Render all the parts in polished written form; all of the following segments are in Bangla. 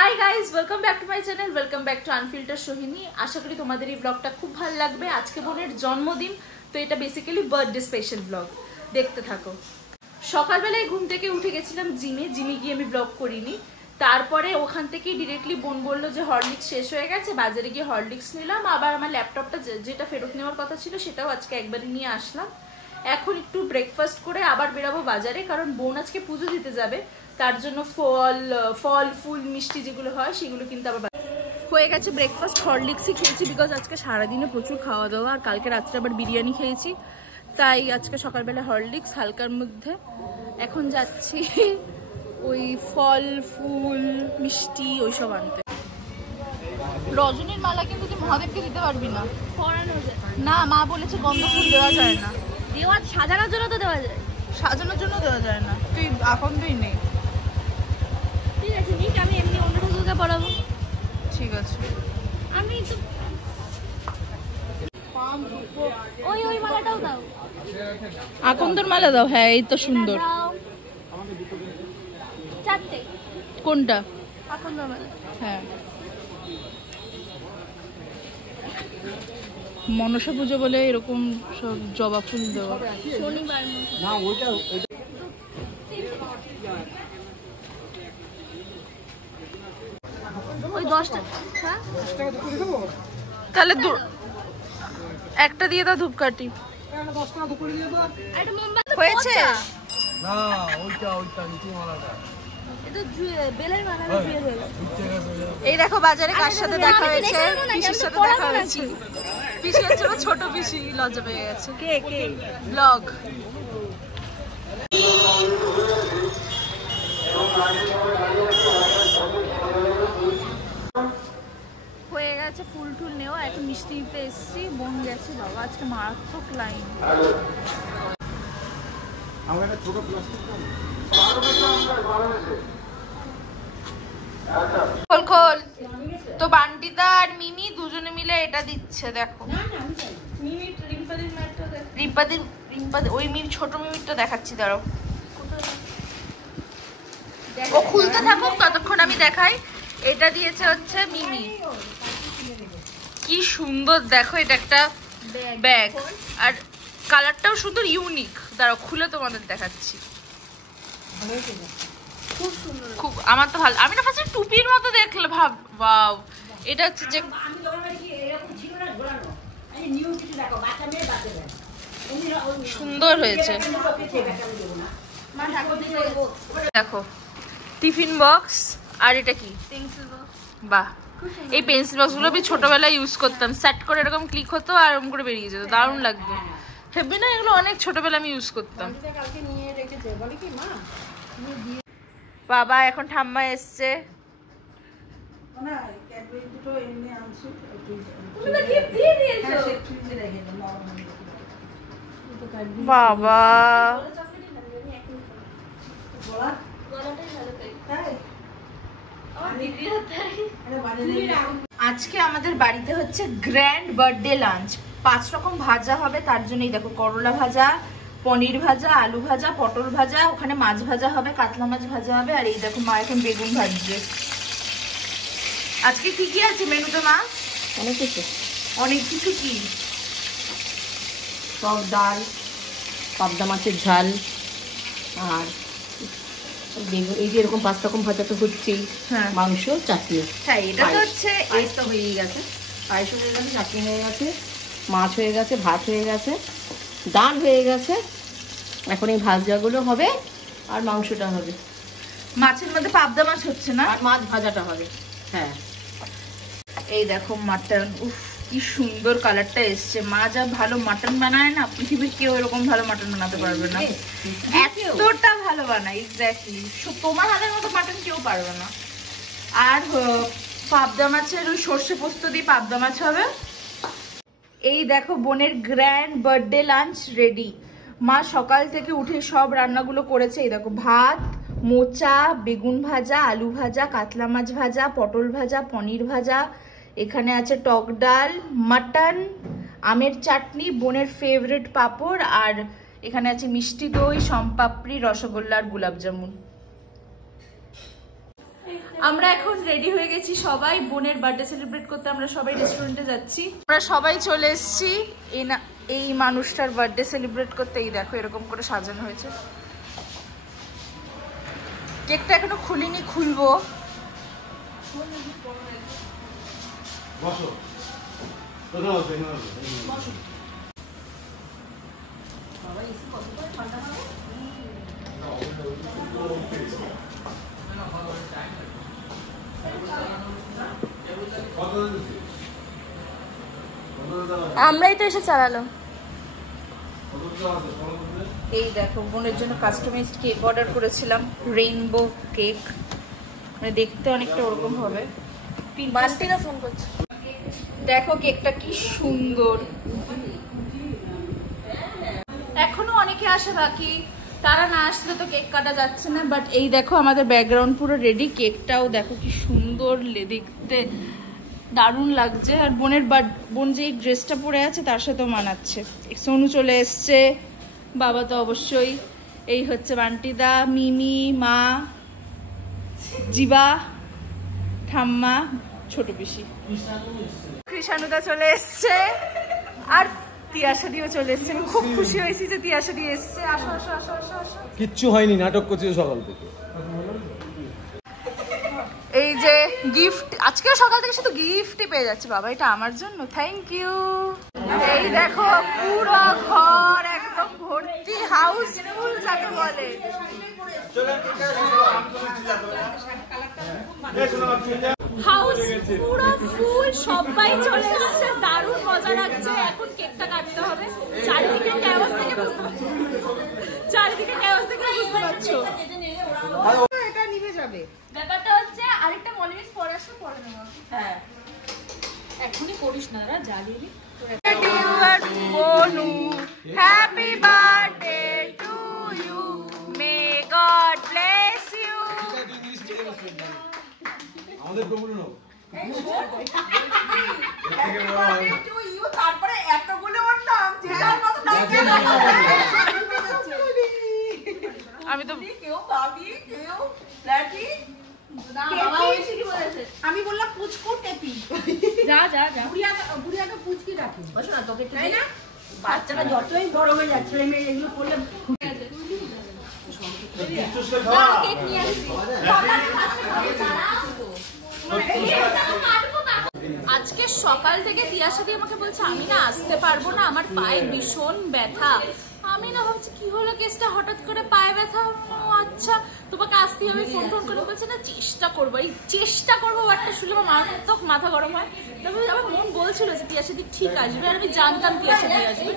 High guys, welcome back to my channel, welcome back to unfilter Sohini. আশা করি তোমাদের এই ব্লগটা খুব ভালো লাগবে। আজকে বোনের জন্মদিন, তো এটা বেসিক্যালি বার্থডে স্পেশাল ব্লগ, দেখতে থাকো। সকালবেলায় ঘুম থেকে উঠে গেছিলাম জিমে গিয়ে আমি ব্লগ করিনি। তারপরে ওখান থেকে ডিরেক্টলি বোন বললো যে হরলিক্স শেষ হয়ে গেছে, বাজারে গিয়ে হরলিক্স নিলাম। আবার আমার ল্যাপটপটা যেটা ফেরত নেওয়ার কথা ছিল সেটাও আজকে একবারে নিয়ে আসলাম। এখন একটু ব্রেকফাস্ট করে আবার বেরাবো বাজারে, কারণ বোন আজকে পুজো দিতে যাবে। তার জন্য ফল ফুল মিষ্টি যেগুলো হয় সেগুলো কিন্তু আবার হয়ে গেছে। ব্রেকফাস্ট হরলিক্সই খেয়েছি, বিকজ আজকে সারাদিনে প্রচুর খাওয়া দাওয়া, আর কালকে রাত্রে আবার বিরিয়ানি খেয়েছি, তাই আজকে সকালবেলা হরলিক্স হালকার মধ্যে। এখন যাচ্ছি ওই ফল ফুল মিষ্টি ওইসব আনতে। রজনীর মালা কিন্তু তুই মহাদেবকে দিতে পারবি না, না মা বলেছে গন্ধ ফুল দেওয়া যায় না। দেওয়া সাজানোর জন্য তো দেওয়া যায়, সাজানোর জন্য দেওয়া যায় না। তুই আকন্দই নেই। ঠিক আছে নিক, আমি এমনি অন্য ঠাকুরকে পড়াবো। ঠিক আছে, আমি তো ওই মালাটাও দাও। আকন্দর মালা দাও। হ্যাঁ, এই তো সুন্দর। চারটে। কোনটা? আকন্দর মালা। হ্যাঁ, মনসা পুজো বলে এরকম সব জবা ফুল দেওয়া। শনিবার না ওইটা ওই 10টা। হ্যাঁ তাহলে একটা দিয়ে দাও ধূপকাঠি। 10 টাকা দুপুরে দিয়ে দাও। একটা মোমবাতি হয়েছে? না ওইটা নিচে মালাটা এটা বেলের মালা দিয়ে হয়ে গেছে। উঠতে গেছে। এই দেখো বাজারে কার সাথে দেখা হয়েছে, আমি তো পিসির সাথে পড়াবো দেখা নাকি? হয়েছে। পিসি হচ্ছে আমার ছোট পিসি, লজ্জা পেয়ে গেছে। কে ব্লগ হয়ে গেছে, ফুল টুল নেওয়া। এখন মিষ্টি নিতে এসছি, বোন গেছে। বাবা আজকে মারাত্মক লাইন। আমার একটা ছোট প্লাস্টিক খোল খোল। তো বান্টিদা আর মিমি দুজনে মিলে এটা দিচ্ছে, দেখো। রিম্পাদির ওই মিমি, ছোট মিমিরটা দেখাচ্ছি, দাঁড়াও। ও খুলতে থাকুক, ততক্ষণ আমি দেখাই। এটা দিয়েছে হচ্ছে মিমি। কি সুন্দর দেখো, এটা একটা ব্যাগ, আর কালারটাও সুন্দর, ইউনিক। দাঁড়াও খুলে তোমাদের দেখাচ্ছি। খুব, আমার তো ভালো। আমি না ফার্স্টে টুপির মতো দেখলে ভাব, ওয়াও। এটা হচ্ছে যে সুন্দর হয়েছে, দেখো। টিফিন বক্স, আর এটা কি? Pencil box. বাহ, এই পেন্সিল বক্স গুলো আমি ছোটবেলায় ইউজ করতাম। সেট করে এরকম ক্লিক হতো আর এরকম করে বেরিয়ে যেত, দারুণ লাগতো। হেবি না এগুলো? অনেক ছোটবেলায় আমি ইউজ করতাম। বাবা এখন ঠাম্মা এসছে। বাবা আজকে আমাদের বাড়িতে হচ্ছে গ্র্যান্ড বার্থডে লাঞ্চ। 5 রকম ভাজা হবে, তার জন্যই দেখো করলা ভাজা, পনির ভাজা, আলু ভাজা, পটল ভাজা, ওখানে মাছ ভাজা হবে, কাতলা মাছ ভাজা হবে, আর এই দেখো মা এখন বেগুন ভাজছে। আজকে কি কি আছে মেনুতে মা? অনেক কিছু। কি? টক ডাল, পাবদা মাছের ঝাল, আর বেগুন, এই যে এরকম 5 রকম ভাজা তো হচ্ছেই, হ্যাঁ মাংস, চাটনি। হ্যাঁ, এটা তো হচ্ছে পায়েস তো হয়েই গেছে, পায়েস হয়ে গেছে, চাটনি হয়ে গেছে, মাছ হয়ে গেছে, ভাত হয়ে গেছে, ডাল হয়ে গেছে। এখন এই ভাজাগুলো হবে আর মাংসটা হবে, মাছের মধ্যে পাবদা মাছ হচ্ছে না, আর মাছ ভাজাটা হবে। হ্যাঁ, এই দেখো মাটন। উফ, কি সুন্দর কালারটা এসছে। মা যা ভালো মাটন বানায় না, পৃথিবীর কেউ এরকম ভালো মাটন বানাতে পারবে না, এতটা ভালো বানায়। এক্স্যাক্টলি, তোমার হাতের মতো মাটন কেউ পারবে না। আর পাবদা মাছের ওই সর্ষে পোস্ত দিয়ে পাবদা মাছ হবে। এই দেখো বোনের গ্র্যান্ড বার্থডে লাঞ্চ রেডি। মা সকাল থেকে উঠে সব রান্নাগুলো করেছে। এই দেখো ভাত, মোচা, বেগুন ভাজা, আলু ভাজা, কাতলা মাছ ভাজা, পটল ভাজা, পনির ভাজা, এখানে আছে টক ডাল, মাটন, আমের চাটনি, বোনের ফেভারিট পাঁপড়, আর এখানে আছে মিষ্টি দই, সম্পাপড়ি, রসগোল্লা আর গোলাপ জামুন। আমরা এখন রেডি হয়ে গেছি সবাই, বোনের বার্থডে সেলিব্রেট করতে আমরা সবাই রেস্টুরেন্টে যাচ্ছি। আমরা সবাই চলে এসেছি এই মানুষটার বার্থডে সেলিব্রেট করতে। এই দেখো এরকম করে সাজানো হয়েছে। কেকটা এখনো খুলিনি, খুলবো। আমরাই তো এসে চালালো। এই দেখো বোনের জন্য কাস্টমাইজড কেক অর্ডার করেছিলাম, রেইনবো কেক, মানে দেখতে অনেকটা ওরকম হবে। বান্টিরা ফোন করছে। দেখো কেকটা কি সুন্দর। এখনো অনেকে আসে বাকি, তারা না আসলে তো কেক কাটা যাচ্ছে না। বাট এই দেখো আমাদের ব্যাকগ্রাউন্ড পুরো রেডি, কেকটাও দেখো কি সুন্দর দেখতে, দারুণ লাগছে। আর বোন যে ড্রেসটা পরে আছে তার সাথেও মানাচ্ছে। সোনু চলে এসছে, বাবা তো অবশ্যই। এই হচ্ছে বান্টিদা, মিমি, মা, জিবা, ঠাম্মা, ছোট পিসি, কৃষাণুদা চলে এসছে, আর তিয়াশাদিও চলে এসছে। আমি খুব খুশি হয়েছি যে তিয়াশাদি এসছে। আসো আসো আসো আসো আসো। কিচ্ছু হয়নি, নাটক করছি সকাল থেকে। এই যে গিফট, আজকেও সকাল থেকে শুধু গিফটই পেয়ে যাচ্ছে। বাবা এটা আমার জন্য, থ্যাংক ইউ। এই দেখো পুরো ঘর একদম ভর্তি, হাউসফুল যাকে বলে। হাউস পুরো ফুল, সবাই চলে এসেছে, দারুণ মজা লাগছে। এখন কেকটা কাটতে হবে। চারিদিকে ক্যাওয়াস থেকে বুঝতে পারছো। এটা নিভে যাবে। ব্যাপারটা হচ্ছে আরেকটা মলিমিস পরে আসলে পরে নেবো। হ্যাঁ, এখনই করিস না, দাঁড়া জ্বালিয়ে Bonu, happy birthday to you. May God bless you. আমাদের প্রবলেম নাও। তারপরে এতগুলো ওর নাম, আমি তো কেউ ভাবি, কেউ লাঠি। আমি বললাম পুচকু টেপি। যা যা যা। বুড়িয়াকে পুচকি রাখি। বসো না, তোকে তাই না? বাচ্চারা যতই বড় হয়ে যাচ্ছে, ছেলে মেয়ে এগুলো করলে কেক নিয়ে আসবি। আজকে সকাল থেকে তিয়াশাদি আমাকে বলছে আমি না আসতে পারবো না, আমার পায়ে ভীষণ ব্যথা। আমি না ভাবছি কি হলো কেসটা, হঠাৎ করে পায়ে ব্যথা। আচ্ছা তোমাকে আসতে হবে, ফোন টোন করে বলছে না চেষ্টা করবো। এই চেষ্টা করবো একটা শুনলে আমার মারাত্মক মাথা গরম হয়। তারপরে আমার মন বলছিল যে তিয়াশাদি ঠিক আসবে, আর আমি জানতাম তিয়াশাদি আসবে।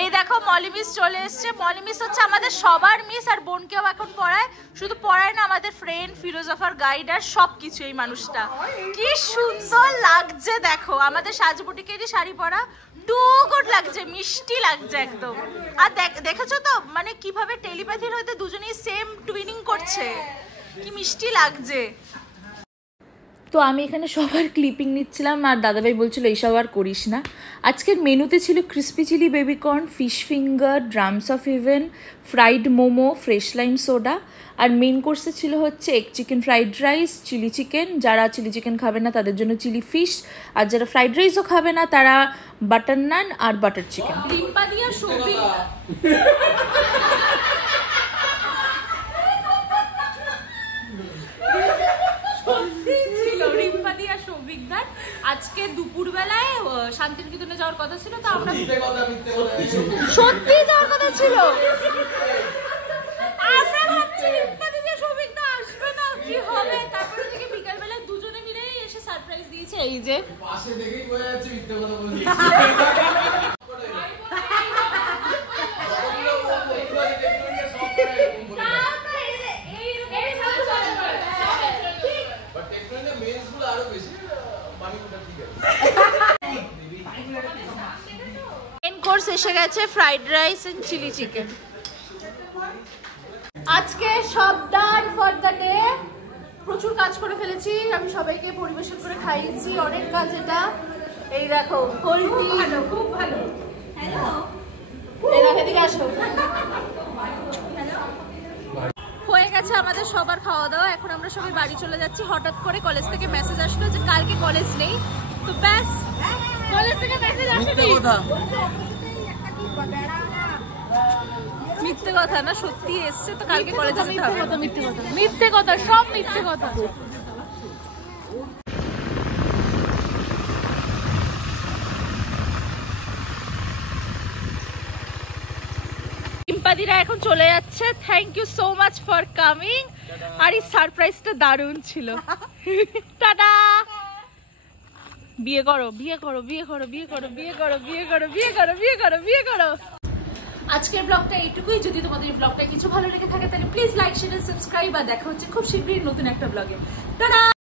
এই দেখো মলিমিস চলে এসছে। মলিমিস হচ্ছে আমাদের সবার মিস, আর বোনকেও এখন পড়ায়। শুধু পড়ায় না, আমাদের ফ্রেন্ড, ফিলোজফার, গাইড, আর সবকিছু। এই মানুষটা কি সুন্দর লাগছে দেখো, আমাদের সাজবুটিকেরই শাড়ি পরা, টু গুড লাগছে, মিষ্টি লাগছে একদম। আর দেখেছো তো মানে কিভাবে টেলিপ্যাথির হতে দুজনেই সেম টুইনিং করছে, কি মিষ্টি লাগছে। তো আমি এখানে সবার ক্লিপিং নিচ্ছিলাম, আর দাদাভাই বলছিল এইসব আর করিস না। আজকের মেনুতে ছিল crispy chilli baby corn, fish finger, drums of heaven, fried momo, fresh lime soda, আর মেন কোর্সে ছিল হচ্ছে egg chicken fried rice, chilli chicken, যারা চিলি চিকেন খাবে না তাদের জন্য চিলি ফিশ, আর যারা ফ্রাইড রাইসও খাবে না তারা বাটার নান আর বাটার চিকেন। রিম্পা দিয়া সৌভিক সৌভিকদার আজকে দুপুরবেলায় শান্তিনিকেতনে যাওয়ার কথা ছিল, তো আমরা সত্যি যাওয়ার কথা ছিল। আমরা ভাবছি রিম্পা দিদি সৌভিকদা আসবে না, কি হবে। তারপরে থেকে বিকালবেলায় দুজনে মিলেই এসে সারপ্রাইজ দিয়েছে। এই যে পাশে দেখেই বোঝা যাচ্ছে মিথ্যে কথা বলছি। মেন কোর্স এসে গেছে, fried rice and chilli chicken. আজকে সব ডান ফর দ্য ডে। প্রচুর কাজ করে ফেলেছি, আমি সবাইকে পরিবেশন করে খাইয়েছি, অনেক কাজ এটা। এই দেখো পোলট্রি, খুব ভালো। হ্যালো, এই দেখো এদিকে আসো। হয়ে গেছে গেছে আমাদের সবার খাওয়া দাওয়া, এখন আমরা সবাই বাড়ি চলে যাচ্ছি। হঠাৎ করে কলেজ থেকে মেসেজ আসলো যে কালকে কলেজ নেই, তো ব্যাস। কলেজ থেকে মেসেজ আসেনি, মিথ্যে কথা না, সত্যি এসছে, তো কালকে কলেজে যেতে হবে। মিথ্যে কথা, সব মিথ্যে কথা। টিম্পাদিরা এখন চলে যাচ্ছে। Thank you so much for coming. আর এই সারপ্রাইজটা দারুণ ছিল। টাটা। বিয়ে করো, বিয়ে করো, বিয়ে করো, বিয়ে করো, বিয়ে করো, বিয়ে করো, বিয়ে করো, বিয়ে করো, বিয়ে করো। আজকের ব্লগটা এইটুকুই। যদি তোমাদের এই ব্লগটা কিছু ভালো লেগে থাকে তাহলে প্লিজ লাইক, শেয়ার, সাবস্ক্রাইব, আর দেখা হচ্ছে খুব শীঘ্রই নতুন একটা ব্লগে। টাটা।